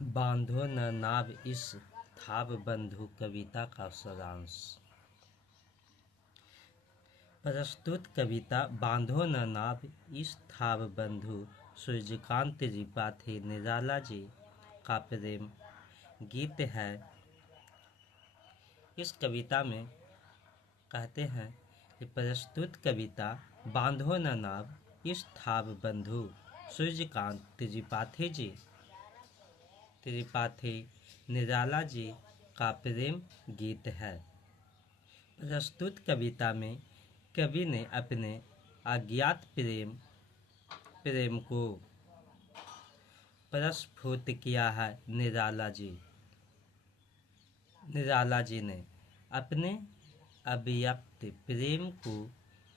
बांधो न नाव इस थाव बंधु कविता का सारांश। प्रस्तुत कविता बांधो न नाव इस थाव बंधु सूर्यकांत त्रिपाठी निराला जी का प्रेम गीत है। इस कविता में कहते हैं कि प्रस्तुत कविता बांधो न नाव इस थाव बंधु सूर्यकांत त्रिपाठी निराला जी का प्रेम गीत है। प्रस्तुत कविता में कवि ने अपने अज्ञात प्रेम को प्रस्फुट किया है। निराला जी ने अपने अभिव्यक्त प्रेम को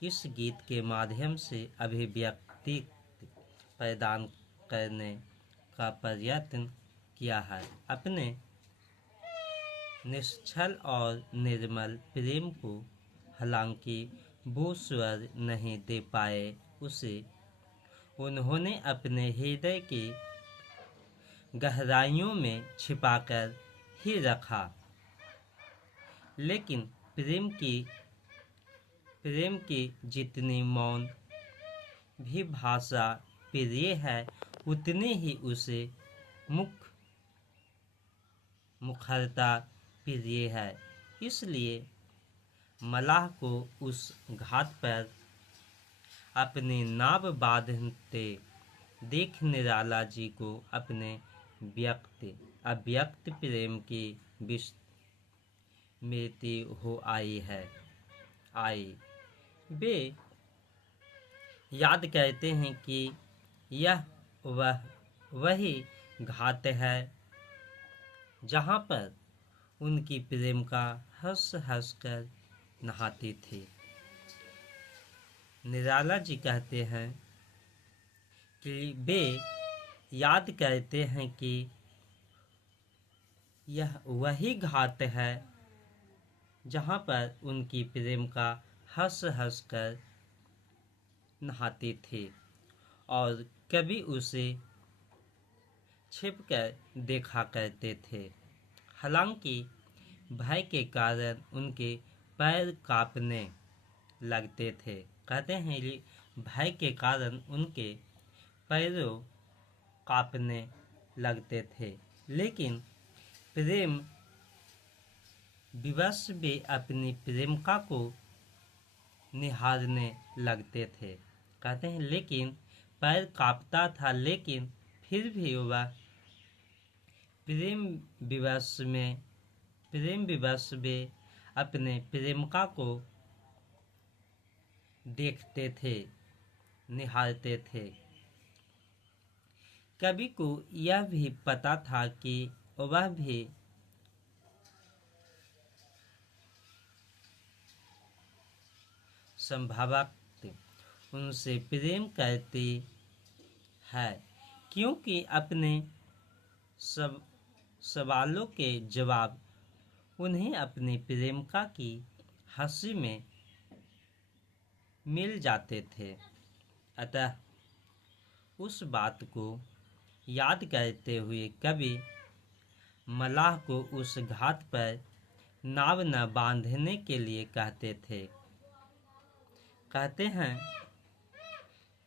इस गीत के माध्यम से अभिव्यक्ति प्रदान करने का प्रयत्न किया है। अपने निश्चल और निर्मल प्रेम को हालांकि वो स्वर नहीं दे पाए, उसे उन्होंने अपने हृदय की गहराइयों में छिपाकर ही रखा। लेकिन प्रेम की जितनी मौन भी भाषा प्रिय है, उतनी ही उसे मुखरता प्रिय है। इसलिए मलाह को उस घाट पर अपनी नाव बांधते देख निराला जी को अपने अव्यक्त प्रेम की स्मृति हो आई। वे याद करते हैं कि यह वही घाट है जहाँ पर उनकी प्रेमिका हंस कर नहाती थी। निराला जी कहते हैं कि वे याद करते हैं कि यह वही घाट है जहाँ पर उनकी प्रेमिका हंस कर नहाती थी और कभी उसे छिपकर देखा करते थे। हालांकि भय के कारण उनके पैर कांपने लगते थे। कहते हैं कि भय के कारण उनके पैरों कांपने लगते थे, लेकिन प्रेम विवश वे अपनी प्रेमिका को निहारने लगते थे। कहते हैं लेकिन पैर कांपता था, लेकिन फिर भी वह प्रेम विवश वे अपने प्रेमिका को देखते थे, निहारते थे। कवि को यह भी पता था कि वह भी संभवतः उनसे प्रेम करती है, क्योंकि अपने सवालों के जवाब उन्हें अपनी प्रेमिका की हंसी में मिल जाते थे। अतः उस बात को याद करते हुए कवि मलाह को उस घाट पर नाव न बांधने के लिए कहते थे। कहते हैं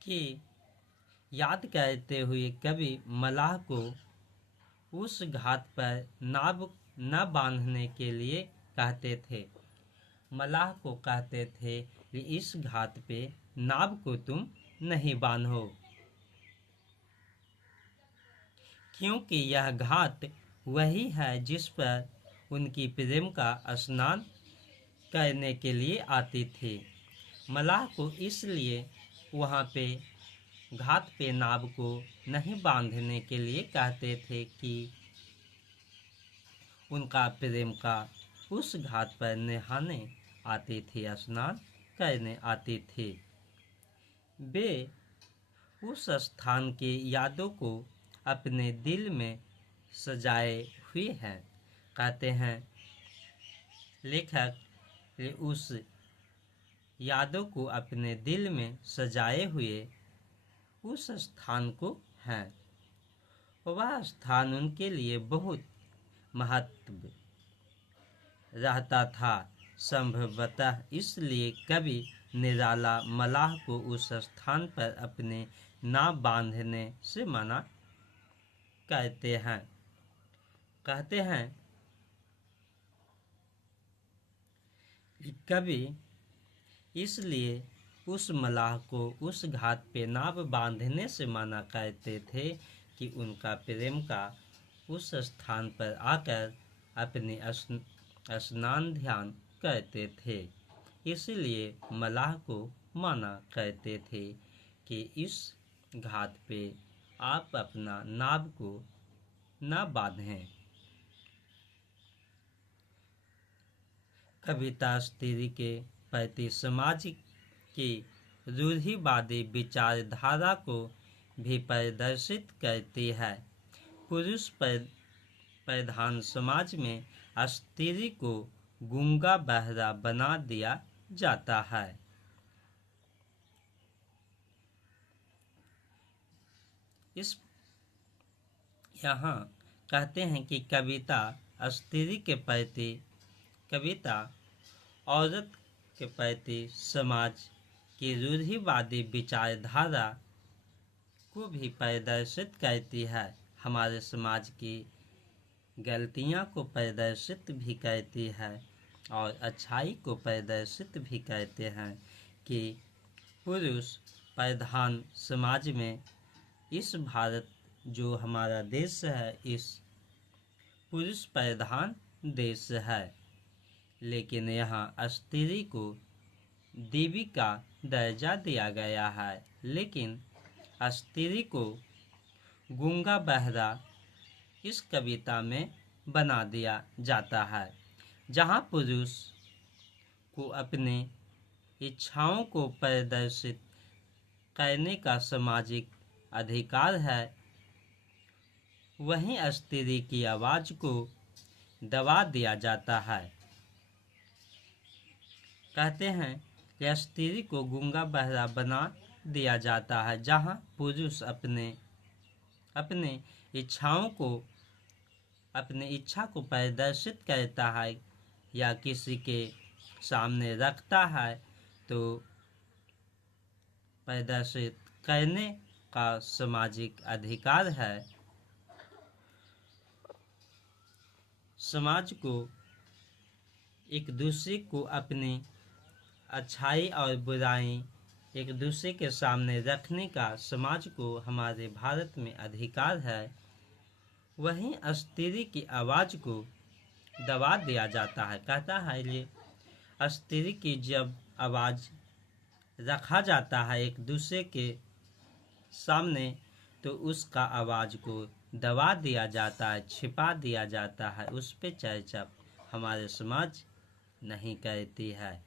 कि याद करते हुए कवि मलाह को उस घाट पर नाव न बांधने के लिए कहते थे। मलाह को कहते थे कि इस घाट पे नाव को तुम नहीं बांधो, क्योंकि यह घाट वही है जिस पर उनकी प्रेमिका स्नान करने के लिए आती थी। मलाह को इसलिए वहाँ पे घाट पे नाव को नहीं बांधने के लिए कहते थे कि उनका प्रेमिका उस घाट पर नहाने आती थी, स्नान करने आती थी। वे उस स्थान की यादों को अपने दिल में सजाए हुए हैं। कहते हैं लेखक उस यादों को अपने दिल में सजाए हुए उस स्थान को हैं वह स्थान उनके लिए बहुत महत्व रहता था। संभवतः इसलिए कवि निराला मलाह को उस स्थान पर अपने नाव बांधने से मना कहते हैं कवि इसलिए उस मलाह को उस घाट पे नाव बांधने से मना कहते थे कि उनका प्रेम का उस स्थान पर आकर अपने स्नान ध्यान करते थे। इसलिए मलाह को मना कहते थे कि इस घाट पे आप अपना नाव को न बांधें। कविता स्त्री के प्रति समाज की रूढ़िवादी विचारधारा को भी प्रदर्शित करती है। पुरुष प्रधान समाज में स्त्री को गूंगा बहरा बना दिया जाता है। यहाँ कहते हैं कि कविता औरत के प्रति समाज की रूढ़िवादी विचारधारा को भी प्रदर्शित करती है। हमारे समाज की गलतियाँ को प्रदर्शित भी करती है और अच्छाई को प्रदर्शित भी करते हैं कि पुरुष प्रधान समाज में इस भारत जो हमारा देश है, इस पुरुष प्रधान देश है। लेकिन यहाँ स्त्री को देवी का दर्जा दिया गया है, लेकिन स्त्री को गूंगा बहरा इस कविता में बना दिया जाता है। जहाँ पुरुष को अपने इच्छाओं को प्रदर्शित करने का सामाजिक अधिकार है, वहीं स्त्री की आवाज़ को दबा दिया जाता है। कहते हैं कि स्त्री को गूंगा बहरा बना दिया जाता है। जहाँ पुरुष अपने इच्छा को प्रदर्शित करता है या किसी के सामने रखता है तो प्रदर्शित करने का सामाजिक अधिकार है। समाज को एक दूसरे को अपनी अच्छाई और बुराई एक दूसरे के सामने रखने का समाज को हमारे भारत में अधिकार है। वहीं स्त्री की आवाज़ को दबा दिया जाता है। कहता है ये स्त्री की जब आवाज़ रखा जाता है एक दूसरे के सामने तो उसका आवाज़ को दबा दिया जाता है, छिपा दिया जाता है, उस पे चर्चा हमारे समाज नहीं करती है।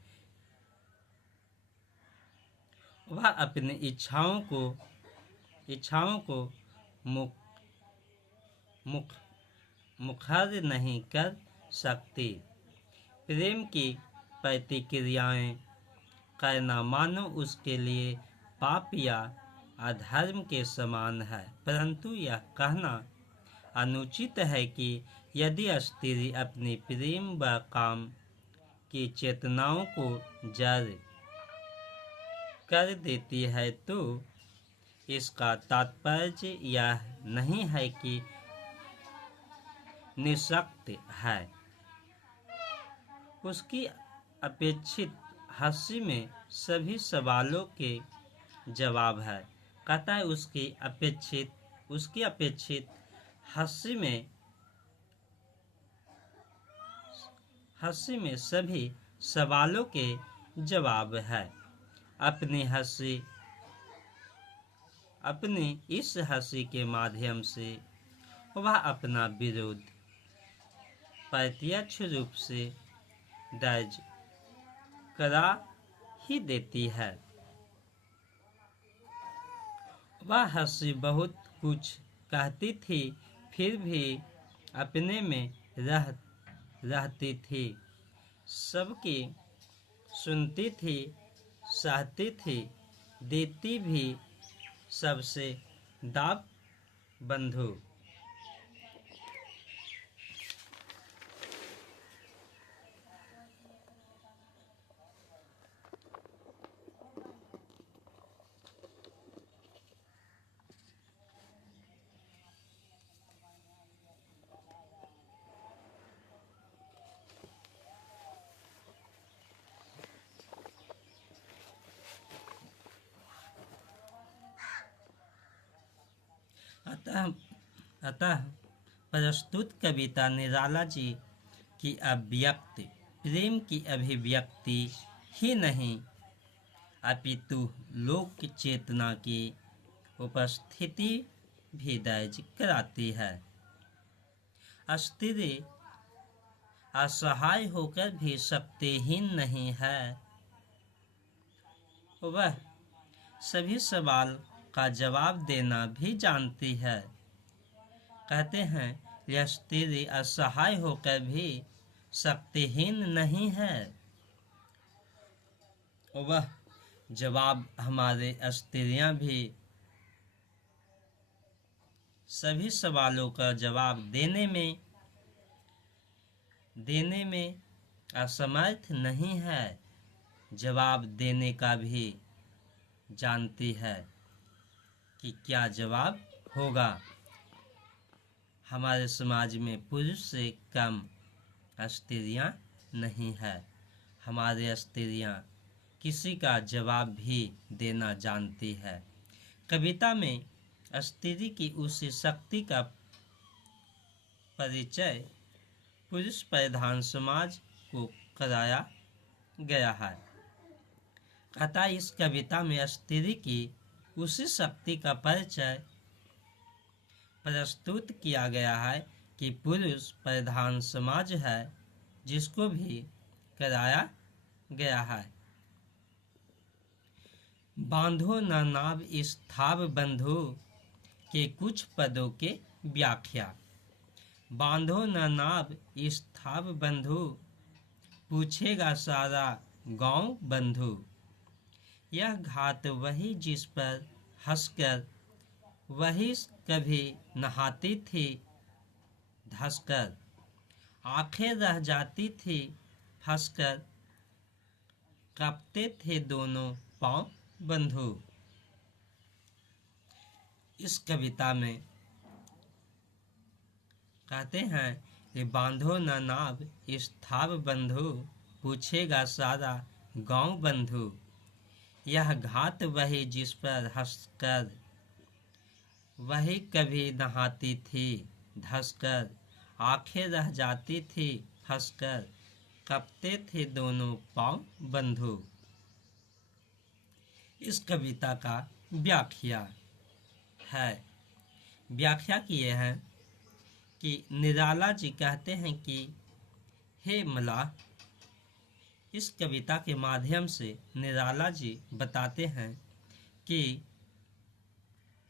वह अपनी इच्छाओं को मुखर नहीं कर सकती। प्रेम की प्रतिक्रियाएं करना मानो उसके लिए पाप या अधर्म के समान है। परंतु यह कहना अनुचित है कि यदि स्त्री अपनी प्रेम व काम की चेतनाओं को जड़ कर देती है तो इसका तात्पर्य यह नहीं है कि निःशक्त है। उसकी अपेक्षित हंसी में सभी सवालों के जवाब है। कहता है उसकी अपेक्षित हंसी में सभी सवालों के जवाब है। अपनी इस हंसी के माध्यम से वह अपना विरोध प्रत्यक्ष रूप से दर्ज करा ही देती है। वह हंसी बहुत कुछ कहती थी, फिर भी अपने में रहती थी, सबकी सुनती थी, सहती थी, देती भी सबसे दाब बंधु। अतः अतः प्रस्तुत कविता निराला जी की अभिव्यक्ति प्रेम की अभिव्यक्ति ही नहीं अपितु लोक चेतना की उपस्थिति भी दर्ज कराती है। स्त्री असहाय होकर भी शक्तिहीन नहीं है, वह सभी सवाल का जवाब देना भी जानती है। कहते हैं यह स्त्री असहाय होकर भी शक्तिहीन नहीं है, वह जवाब हमारे स्त्रियां भी सभी सवालों का जवाब देने में असमर्थ नहीं है, जवाब देने का भी जानती है कि क्या जवाब होगा। हमारे समाज में पुरुष से कम स्त्रियां नहीं है, हमारे स्त्रियां किसी का जवाब भी देना जानती है। कविता में स्त्री की उस शक्ति का परिचय पुरुष प्रधान समाज को कराया गया है। अतः इस कविता में स्त्री की उसी शक्ति का परिचय प्रस्तुत किया गया है कि पुरुष प्रधान समाज है जिसको भी कराया गया है। बांधो न नाव स्थाव बंधु के कुछ पदों के व्याख्या। बांधो न नाव स्थाव बंधु पूछेगा सारा गांव बंधु। यह घाट वही जिस पर हंसकर वही कभी नहाती थी धंसकर। आंखें रह जाती थी फंसकर कांपते थे दोनों पांव बंधु। इस कविता में कहते हैं कि बांधो न नाव स्थाव बंधु पूछेगा सारा गांव बंधु। यह घाट वही जिस पर हंसकर वही कभी नहाती थी धंसकर। आंखें रह जाती थी फंसकर कांपते थे दोनों पांव बंधु। इस कविता का व्याख्या है। व्याख्या किए हैं कि निराला जी कहते हैं कि हे मलाह। इस कविता के माध्यम से निराला जी बताते हैं कि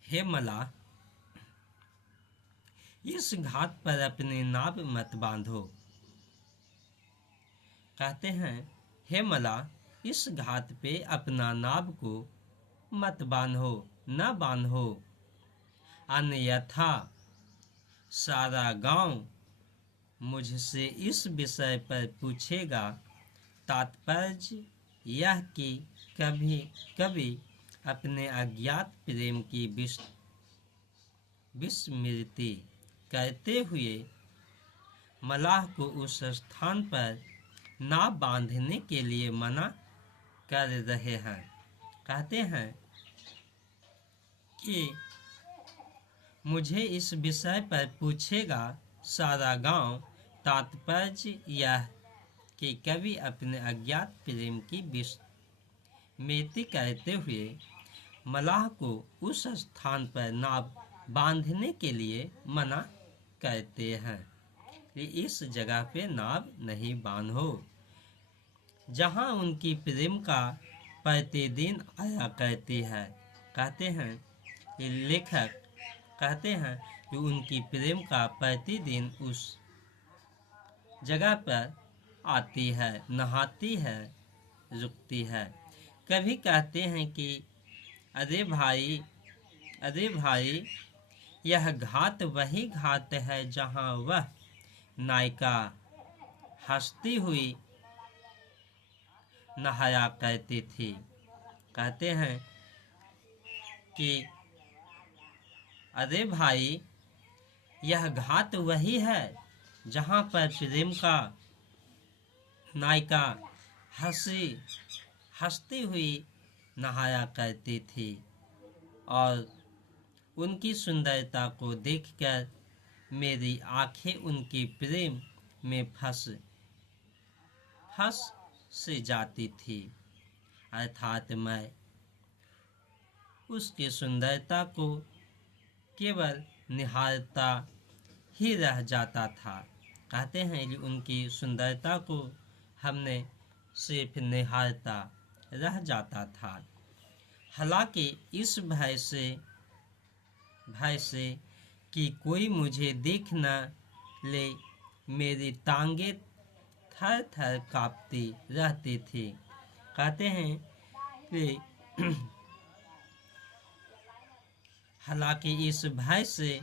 हे मलाह, इस घाट पर अपनी नाव मत बांधो। कहते हैं हे मलाह, इस घाट पे अपना नाव को मत बांधो, न बांधो, अन्यथा सारा गांव मुझसे इस विषय पर पूछेगा। तात्पर्य यह कि कभी कभी अपने अज्ञात प्रेम की विस्मृति करते हुए मलाह को उस स्थान पर नाव बांधने के लिए मना कर रहे हैं। कहते हैं कि मुझे इस विषय पर पूछेगा सारा गांव। तात्पर्य यह कि कभी अपने अज्ञात प्रेम की विस्मृति करते हुए मलाह को उस स्थान पर नाव बांधने के लिए मना कहते हैं कि इस जगह पे नाव नहीं बांधो जहां उनकी प्रेम का प्रतिदिन आया करती है। कहते हैं कि लेखक कहते हैं कि उनकी प्रेम का प्रतिदिन उस जगह पर आती है, नहाती है, रुकती है। कभी कहते हैं कि अरे भाई यह घाट वही घाट है जहां वह नायिका हंसती हुई नहाया करती थी। कहते हैं कि अरे भाई यह घाट वही है जहां पर प्रेम का नायिका हंसती हुई नहाया करती थी और उनकी सुंदरता को देखकर मेरी आंखें उनके प्रेम में फंस से जाती थी, अर्थात मैं उसकी सुंदरता को केवल निहारता ही रह जाता था। कहते हैं कि उनकी सुंदरता को हमने सिर्फ निहारता रह जाता था। हालांकि इस भय से कि कोई मुझे देख न ले, मेरी टांगें थर थर कांपती रहती थी। कहते हैं कि हालांकि इस भय से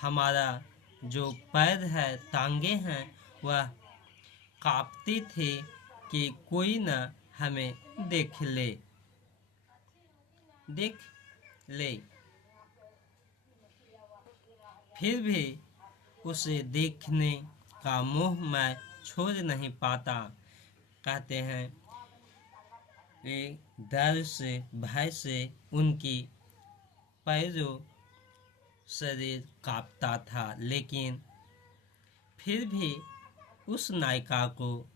हमारा जो पैर है, टांगे हैं, वह कांपती थी कि कोई न हमें देख ले। फिर भी उसे देखने का मोह मैं छोड़ नहीं पाता। कहते हैं डर से, भय से उनकी पैरों शरीर कांपता था, लेकिन फिर भी उस नायिका को,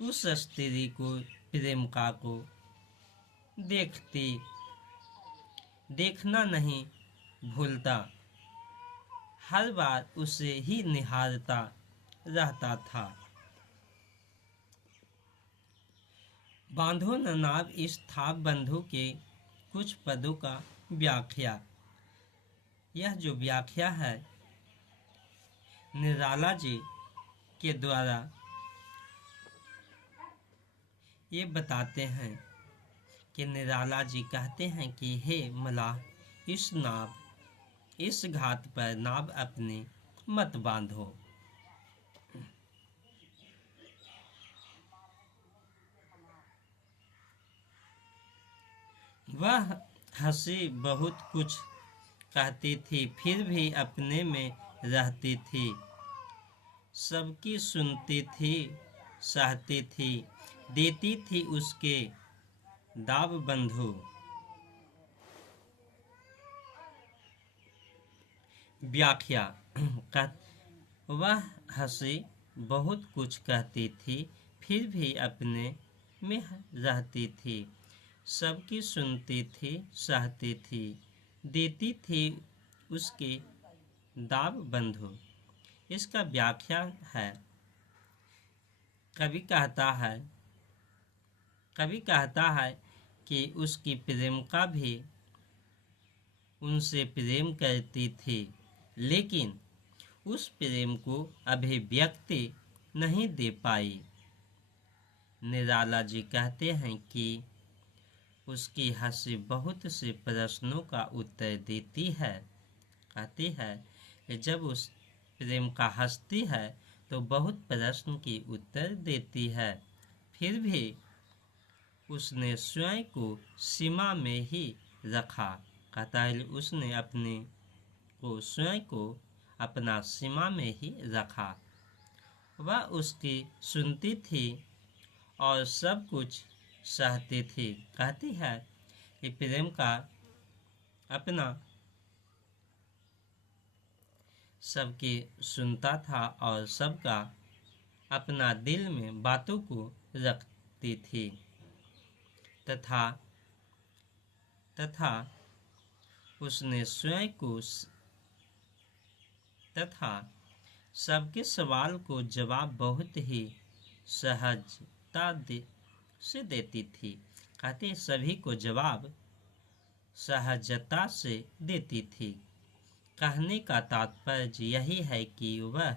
उस स्त्री को, प्रेमिका को देखना नहीं भूलता। हर बार उसे ही निहारता रहता था। बांधो न नाव इस था बंधु के कुछ पदों का व्याख्या। यह जो व्याख्या है निराला जी के द्वारा ये बताते हैं कि निराला जी कहते हैं कि हे मलाह, इस घाट पर नाव अपनी मत बांधो। वह हंसी बहुत कुछ कहती थी, फिर भी अपने में रहती थी। सबकी सुनती थी, सहती थी, देती थी उसके दाव बंधु। व्याख्या। वह हंसी बहुत कुछ कहती थी, फिर भी अपने में रहती थी। सबकी सुनती थी, सहती थी, देती थी उसके दाव बंधु। इसका व्याख्या है, कवि कहता है कि उसकी प्रेमिका भी उनसे प्रेम करती थी, लेकिन उस प्रेम को अभिव्यक्ति नहीं दे पाई। निराला जी कहते हैं कि उसकी हंसी बहुत से प्रश्नों का उत्तर देती है। कहती है कि जब उस प्रेम का हंसती है तो बहुत प्रश्न की उत्तर देती है, फिर भी उसने स्वयं को सीमा में ही रखा। कहता है उसने अपने को, स्वयं को अपना सीमा में ही रखा। वह उसकी सुनती थी और सब कुछ सहती थी। कहती है कि प्रेम का अपना सबके सुनता था और सबका अपना दिल में बातों को रखती थी, तथा उसने स्वयं को तथा सबके सवाल को जवाब बहुत ही सहजता से देती थी। कहते सभी को जवाब सहजता से देती थी। कहने का तात्पर्य यही है कि वह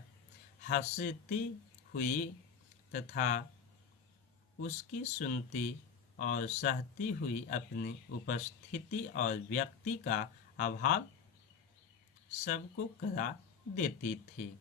हंसती हुई तथा उसकी सुनती और सहती हुई अपनी उपस्थिति और व्यक्ति का अभाव सबको करा देती थी।